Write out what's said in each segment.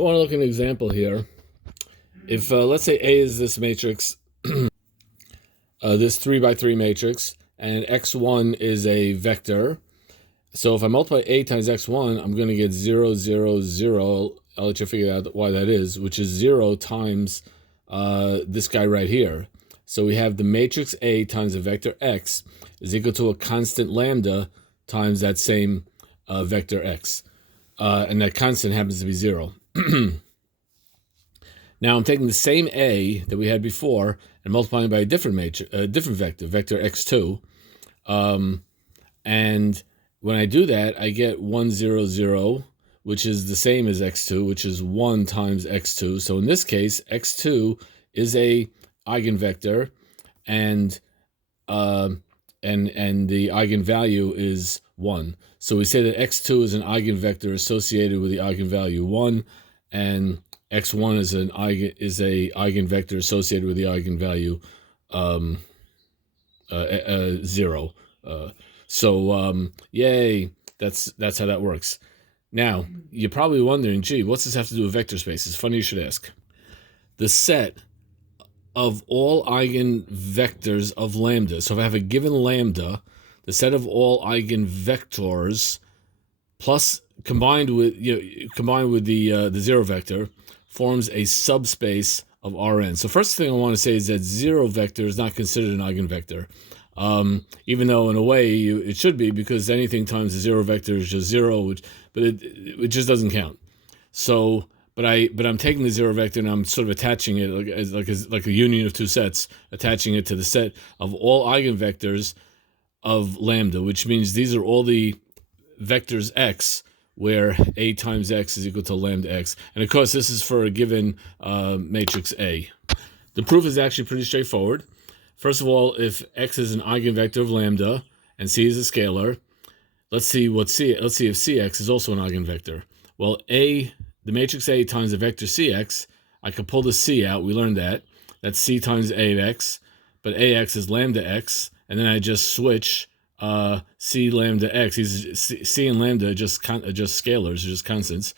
I want to look at an example here. If let's say A is this matrix, this 3 by 3 matrix, and x1 is a vector. So if I multiply A times x1, I'm going to get 0, 0, 0. I'll let you figure out why that is, which is 0 times this guy right here. So we have the matrix A times the vector x is equal to a constant lambda times that same vector x. And that constant happens to be 0. Now I'm taking the same A that we had before and multiplying by a different vector, vector x2. And when I do that, I get 1, 0, 0, which is the same as x2, which is 1 times x2. So in this case, x2 is a eigenvector, and the eigenvalue is 1. So we say that x2 is an eigenvector associated with the eigenvalue 1, and x1 is a eigenvector associated with the eigenvalue 0. Yay, that's how that works. Now, you're probably wondering, gee, what's this have to do with vector space? It's funny you should ask. The set of all eigenvectors of lambda. So if I have a given lambda, the set of all eigenvectors plus combined with the zero vector forms a subspace of Rn. So first thing I want to say is that zero vector is not considered an eigenvector. Even though in a way it should be, because anything times a zero vector is just zero, but it just doesn't count. So, but I'm taking the zero vector and I'm sort of attaching it like a union of two sets, attaching it to the set of all eigenvectors of lambda, which means these are all the vectors x where A times x is equal to lambda x. And of course, this is for a given matrix A. The proof is actually pretty straightforward. First of all, if x is an eigenvector of lambda and c is a scalar, let's see if cx is also an eigenvector. Well, the matrix A times the vector cx, I could pull the c out. We learned that. That's c times ax, but ax is lambda x, and then I just switch c lambda x. C and lambda are just scalars, just constants.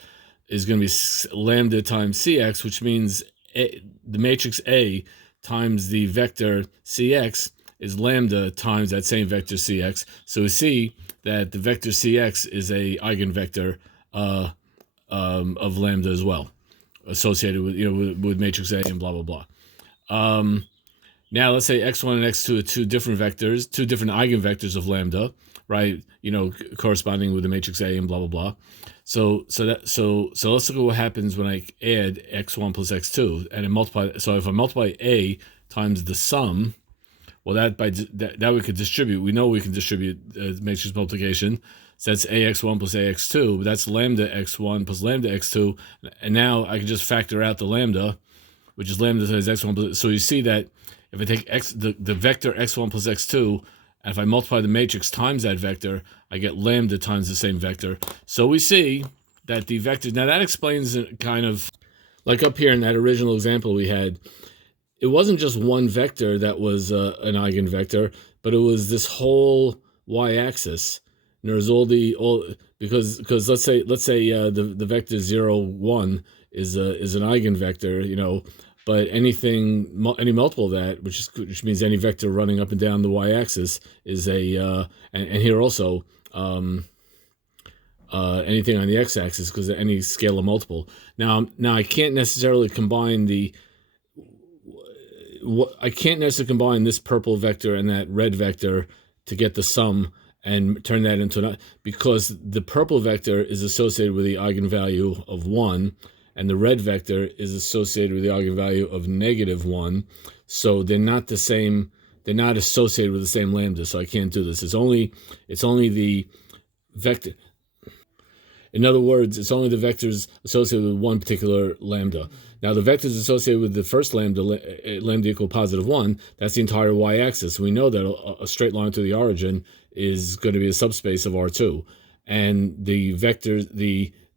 Is going to be lambda times cx, which means the matrix A times the vector cx is lambda times that same vector cx. So we see that the vector cx is a eigenvector of lambda as well, associated with matrix A and blah blah blah. Now let's say x1 and x2 are two different eigenvectors of lambda, right? Corresponding with the matrix A and blah blah blah. So let's look at what happens when I add x1 plus x2 and multiply. So if I multiply A times the sum, well, that we could distribute. We know we can distribute matrix multiplication. So that's ax1 plus ax2, but that's lambda x1 plus lambda x2. And now I can just factor out the lambda, which is lambda times x1. So you see that if I take the vector x1 plus x2, and if I multiply the matrix times that vector, I get lambda times the same vector. So we see that the vectors, now that explains it kind of, like up here in that original example we had, it wasn't just one vector that was an eigenvector, but it was this whole y-axis. And there's because let's say the vector 0, 1 is an eigenvector, but any multiple of that, which means any vector running up and down the y-axis is and here also anything on the x-axis, because any scalar multiple. Now I can't necessarily combine this purple vector and that red vector to get the sum and turn that into because the purple vector is associated with the eigenvalue of 1, and the red vector is associated with the eigenvalue of -1. So they're not the same. They're not associated with the same lambda. So I can't do this. It's only the vector. In other words, it's only the vectors associated with one particular lambda. Now, the vectors associated with the first lambda equal +1, that's the entire y-axis. We know that a straight line to the origin is going to be a subspace of R2. And the vectors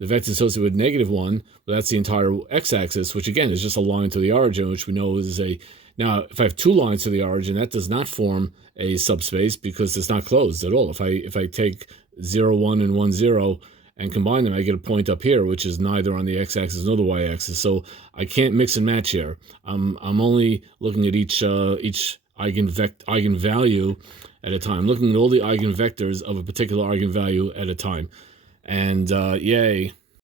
associated with -1, well, that's the entire x-axis, which again is just a line to the origin, which we know is a... Now, if I have two lines to the origin, that does not form a subspace because it's not closed at all. If I take 0, 1 and 1, 0, and combine them, I get a point up here, which is neither on the x-axis nor the y-axis. So I can't mix and match here. I'm only looking at each eigenvalue at a time. I'm looking at all the eigenvectors of a particular eigenvalue at a time. And yay.